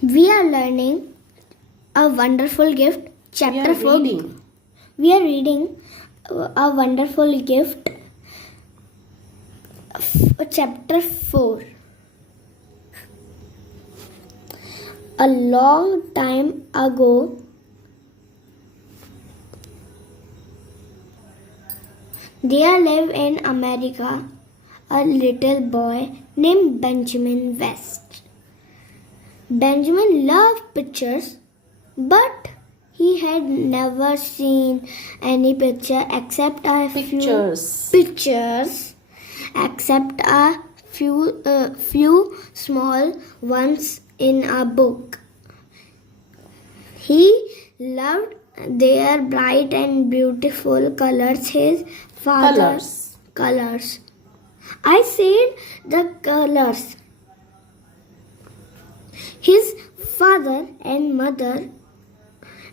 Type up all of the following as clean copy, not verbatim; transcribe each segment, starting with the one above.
We are learning a wonderful gift. Chapter 4. We are reading a wonderful gift. Chapter 4. A long time ago, there lived in America a little boy named Benjamin West. Benjamin loved pictures, but he had never seen any picture except a few small ones in a book. He loved their bright and beautiful colors. His father colors. I said the colors. His father and mother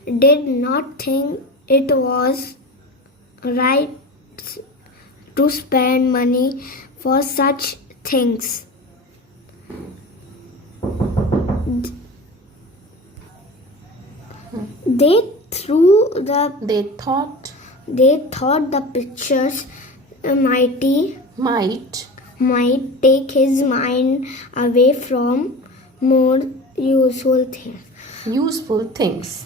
did not think it was right to spend money for such things. They thought the pictures might take his mind away from more useful things.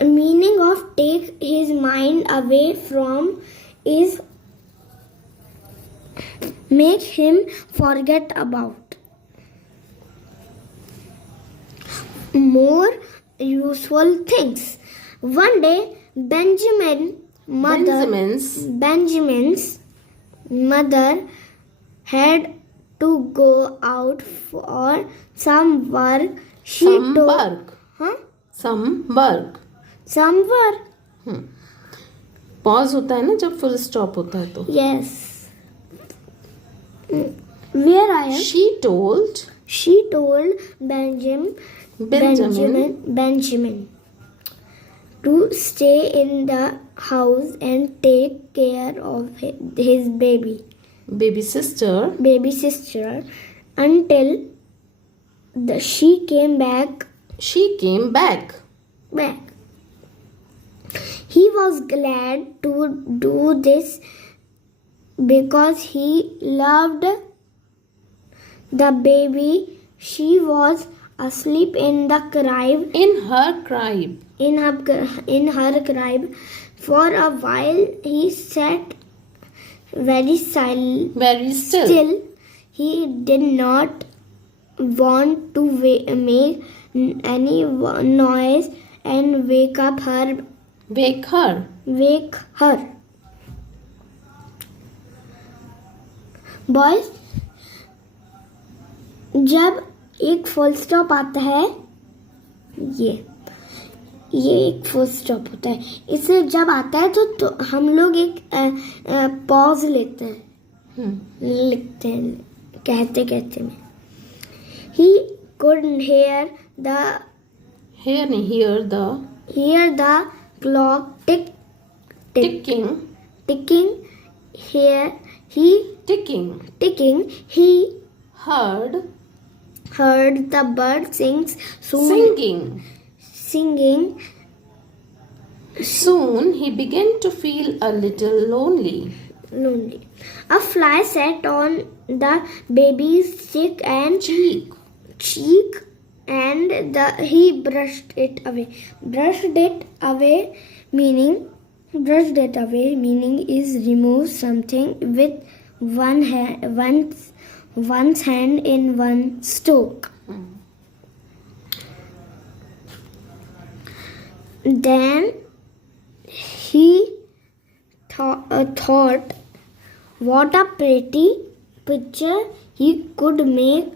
Meaning of take his mind away from is make him forget about more useful things. One day, Benjamin's mother had to go out for some work. Some work. Pause होता है ना जब full stop होता है तो. Yes. Where I am? She told Benjamin to stay in the house and take care of his baby sister until she came back. He was glad to do this because he loved the baby. She was asleep in her crib. For a while he sat very still. He did not want to make any noise and wake her. Boys, जब एक full stop आता है, ये एक full stop होता है. इसे जब आता है तो हम लोग एक पॉज लेते हैं, लिखते हैं कहते में. He couldn't hear the clock ticking. He heard the bird singing. Soon he began to feel a little lonely. A fly sat on the baby's cheek and he brushed it away. Meaning is remove something with one's hand in one stroke. Then he thought what a pretty picture he could make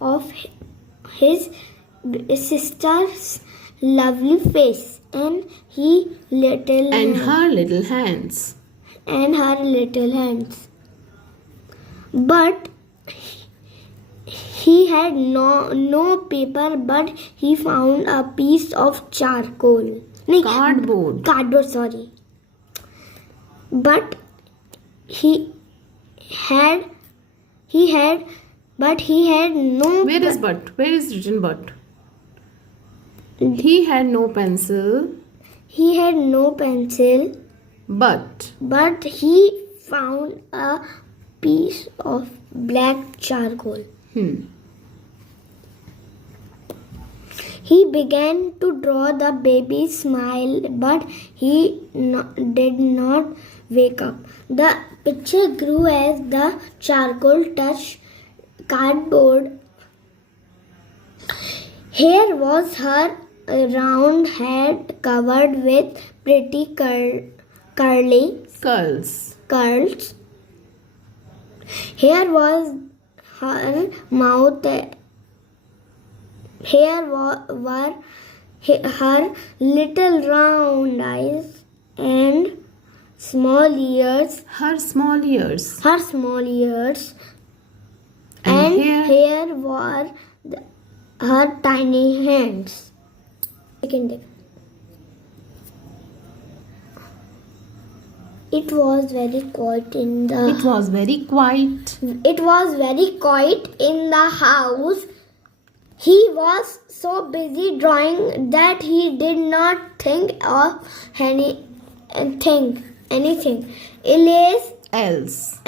of his sister's lovely face and her little hands. But he had no paper, but he found a piece of charcoal. Cardboard. Sorry. But he but he had no. Where is but? Where is written but? He had no pencil, He had no pencil, but but he found a piece of black charcoal. He began to draw the baby's smile, but he did not wake up. The picture grew as the charcoal touched cardboard. Here was her round head covered with pretty curly curls. curls. Here was her mouth. Here were her little round eyes and small ears. Her small ears. Her small ears. And here were her tiny hands. It was very quiet in the. It was very quiet. It was very quiet in the house. He was so busy drawing that he did not think of anything else.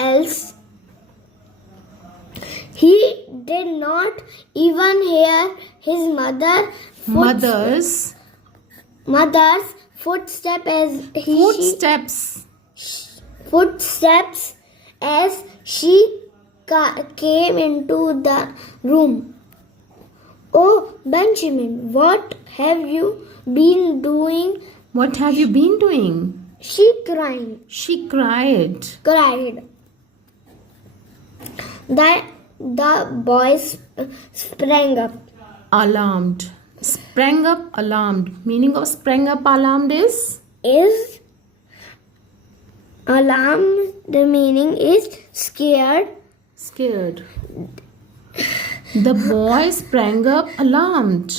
He did not even hear his mother's footsteps as she came into the room. Oh, Benjamin, what have you been doing? What have you been doing? She cried. She cried. The boy sprang up. Alarmed. Sprang up, alarmed. Meaning of sprang up, alarmed is? Alarmed. The meaning is scared. Scared. The boy sprang up, alarmed.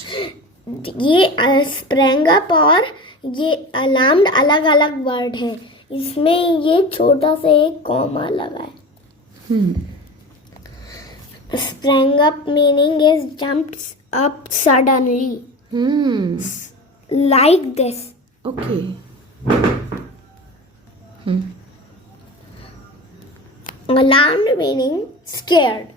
ये sprang up और ये alarmed अलग अलग word है. इसमें ये छोटा सा एक कॉमा लगा है. Sprang up meaning is jumped up suddenly. Like this. Okay. Alarmed meaning scared.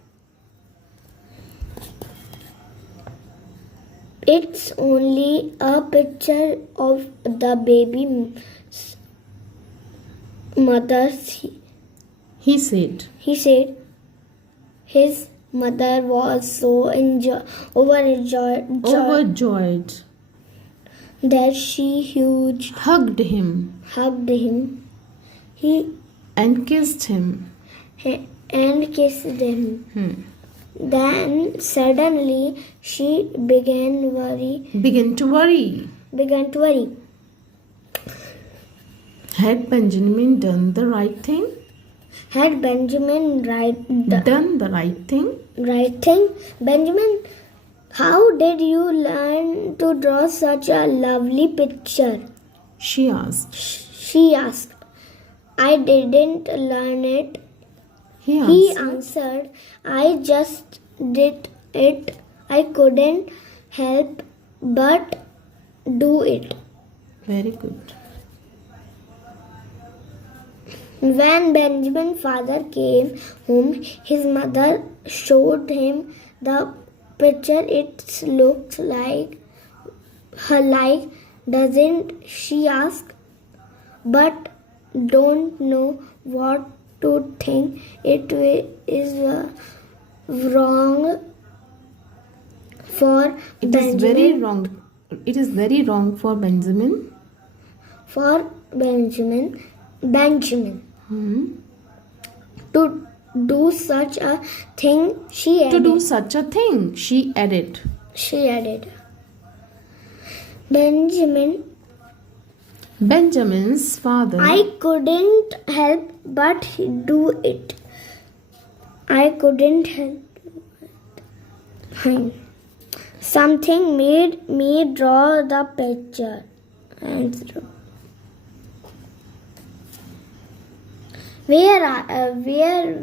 It's only a picture of the baby's mother. He said. His mother was so overjoyed that she hugged him. And kissed him. Then suddenly she began to worry. Had Benjamin done the right thing? Had Benjamin done the right thing? Benjamin, how did you learn to draw such a lovely picture? She asked. I didn't learn it. He answered. I just did it. I couldn't help but do it. Very good. When Benjamin's father came home, his mother showed him the picture. It looks like doesn't she ask? But don't know what to think. It is wrong for Benjamin. Is very wrong. It is very wrong for Benjamin. To do such a thing, she added. Benjamin's father. I couldn't help but do it. Something made me draw the picture. where we are.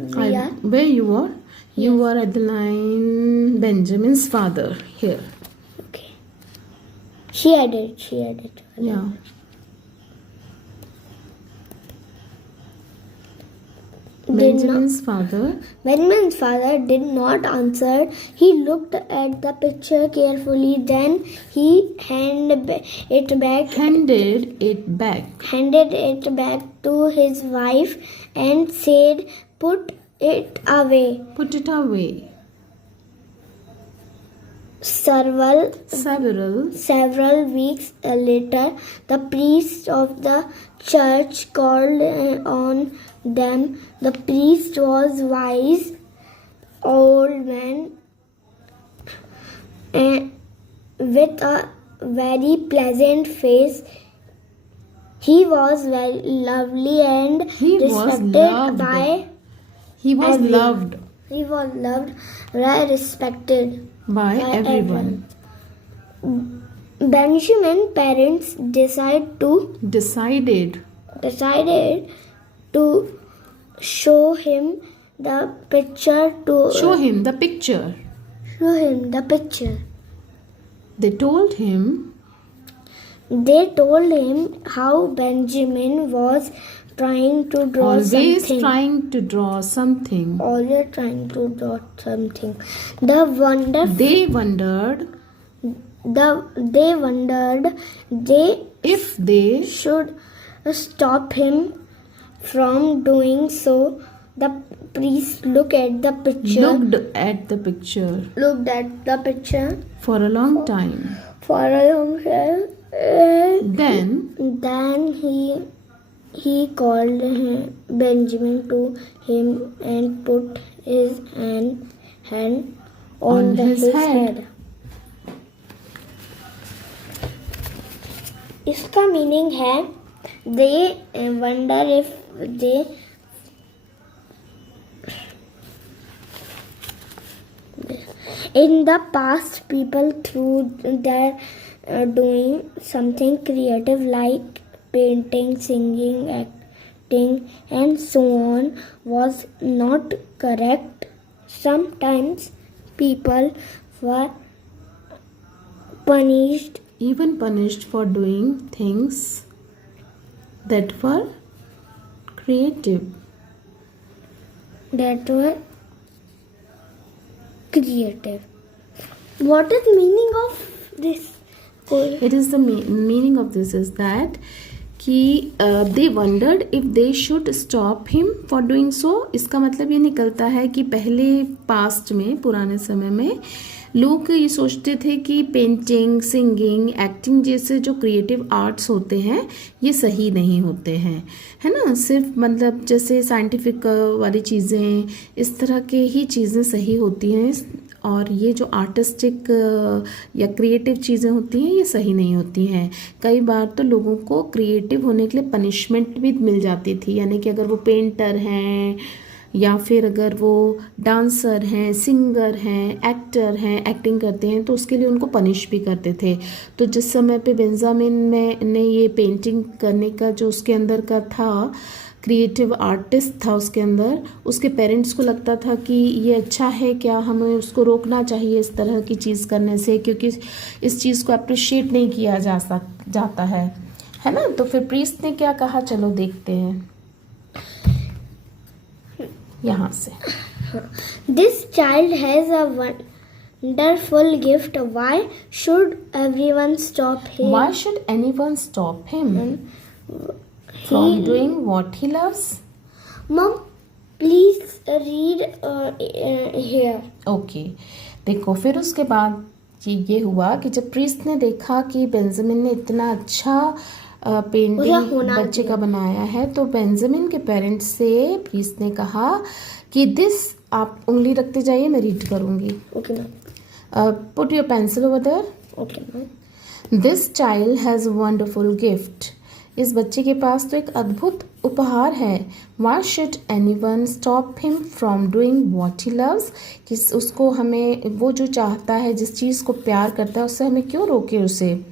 Where you are? You are at the line Benjamin's father. Here. Okay. She added. Yeah. Benjamin's father. Benjamin's father did not answer. He looked at the picture carefully. Then he handed it back to his wife and said, "Put it away." Put it away. Several weeks later, the priest of the church called on them. The priest was a wise old man with a very pleasant face. He was very lovely and respected by He was everyone. loved He was loved and respected by everyone. Benjamin's parents decided to show him the picture. Show him the picture. They told him how Benjamin was trying to draw always something. trying to draw something. They wondered if they should stop him from doing so. The priest looked at the picture for a long time. Then he called Benjamin to him and put his hand on his head. इसका meaning है they wonder if they in the past people through their doing something creative like painting, singing, acting and so on was not correct. Sometimes people were punished for doing things that were creative. What is meaning of this? It is the meaning of this is that कि they wondered if they should stop him for doing so. इसका मतलब ये निकलता है कि पहले past में, पुराने समय में लोग ये सोचते थे कि पेंटिंग, सिंगिंग, एक्टिंग जैसे जो क्रिएटिव आर्ट्स होते हैं ये सही नहीं होते हैं, है ना। सिर्फ मतलब जैसे साइंटिफिक वाली चीज़ें, इस तरह के ही चीज़ें सही होती हैं और ये जो आर्टिस्टिक या क्रिएटिव चीज़ें होती हैं ये सही नहीं होती हैं। कई बार तो लोगों को क्रिएटिव होने के लिए पनिशमेंट भी मिल जाती थी, यानी कि अगर वो पेंटर हैं या फिर अगर वो डांसर हैं, सिंगर हैं, एक्टर हैं, एक्टिंग करते हैं तो उसके लिए उनको पनिश भी करते थे। तो जिस समय पे बेंजामिन ने ये पेंटिंग करने का जो उसके अंदर का था, क्रिएटिव आर्टिस्ट था उसके अंदर, उसके पेरेंट्स को लगता था कि ये अच्छा है, क्या हमें उसको रोकना चाहिए इस तरह की चीज़ करने से, क्योंकि इस चीज़ को अप्रिशिएट नहीं किया जाता है ना। तो फिर प्रीस्ट ने क्या कहा, चलो देखते हैं यहाँ से। This child has a wonderful gift. Why should everyone stop him? Why should anyone stop him from doing what he loves? Mom, please read here. Okay. देखो फिर उसके बाद ये हुआ कि जब प्रीस्ट ने देखा कि बेंजामिन ने इतना अच्छा पेंटिंग बच्चे का बनाया है, तो बेंजामिन के पेरेंट्स से प्रीस्ट ने कहा कि दिस, आप उंगली रखते जाइए, मैं रीड करूँगी। Okay ma'am. Put your pencil over there. Okay ma'am. This child has wonderful gift. इस बच्चे के पास तो एक अद्भुत उपहार है। Why should anyone stop him from doing what he loves? कि उसको, हमें, वो जो चाहता है, जिस चीज़ को प्यार करता है, उससे हमें क्यों रोके उसे।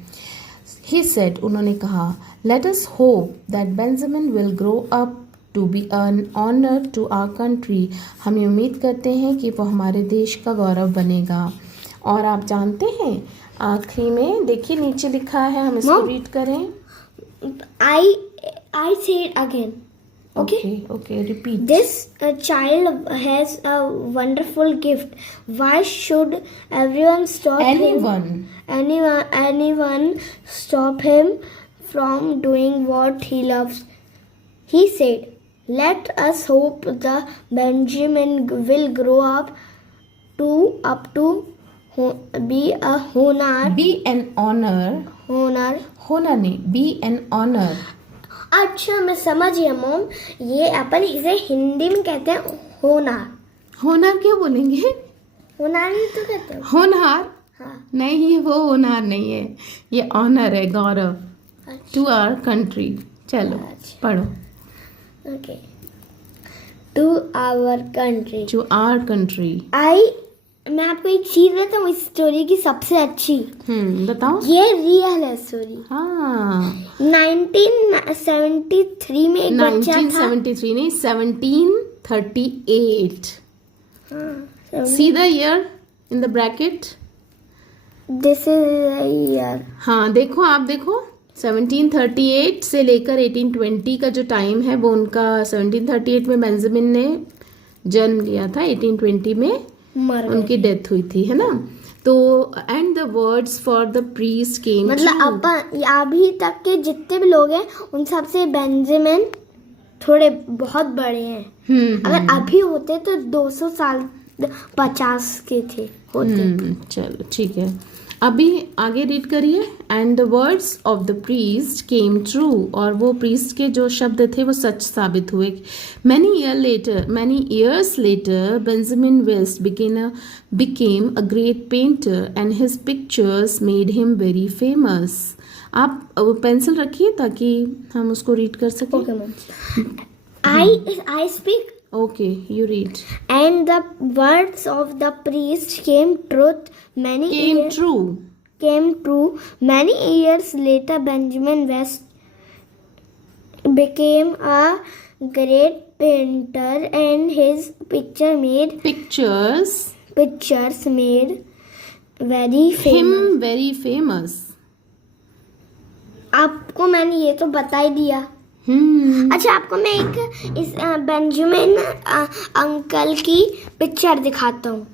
He said, उन्होंने कहा, let us hope that Benjamin will grow up to be an honor to our country. हम ये उम्मीद करते हैं कि वो हमारे देश का गौरव बनेगा. और आप जानते हैं आखिरी में देखिए नीचे लिखा है, हम इसको रीड करें. I say it again. Okay, repeat. This child has a wonderful gift. Why should everyone stop him? Anyone stop him from doing what he loves? He said, "Let us hope the Benjamin will grow up to be a honor." Be an honor. होना नहीं, be an honor. अच्छा, मैं समझ गया mom. ये अपन इसे हिंदी में कहते हैं होनार. होनार क्या बोलेंगे? होनार ही तो कहते हैं. होनहार? हाँ. नहीं, वो होनहार नहीं है, ये ऑनर है, गौरव. To our country. चलो पढ़ो. Okay. To our country. To our country. मैं आपको एक चीज देता हूँ इस स्टोरी की सबसे अच्छी. बताओ. ये रियल है स्टोरी. हाँ. 1973 में एक बच्चा था. 1973 नहीं, 1738. See the year in the bracket. This is the year. हाँ, देखो, आप देखो 1738 से लेकर 1820 का जो टाइम है वो उनका. 1738 में बेंजामिन ने जन्म लिया था, 1820 में उनकी डेथ हुई थी, है ना. तो and the words for the priest came. मतलब अपन अभी तक के जितने भी लोग हैं उन सबसे बेंजामिन थोड़े बहुत बड़े हैं. अगर अभी होते तो 200 साल 50 के थे होते. चलो ठीक है, अभी आगे रीड करिए. And the words of the priest came true. और वो प्रीस्ट के जो शब्द थे वो सच साबित हुए. many years later Benjamin West became a great painter and his pictures made him very famous. आप पेंसिल रखिए ताकि हम उसको रीड कर सकें. I speak. Okay, you read. And the words of the priest came true. Many years later, Benjamin West became a great painter, and his pictures made him very famous. आपको मैंने ये तो बता ही दिया. अच्छा, आपको मैं एक इस बेंजामिन अंकल की पिक्चर दिखाता हूँ.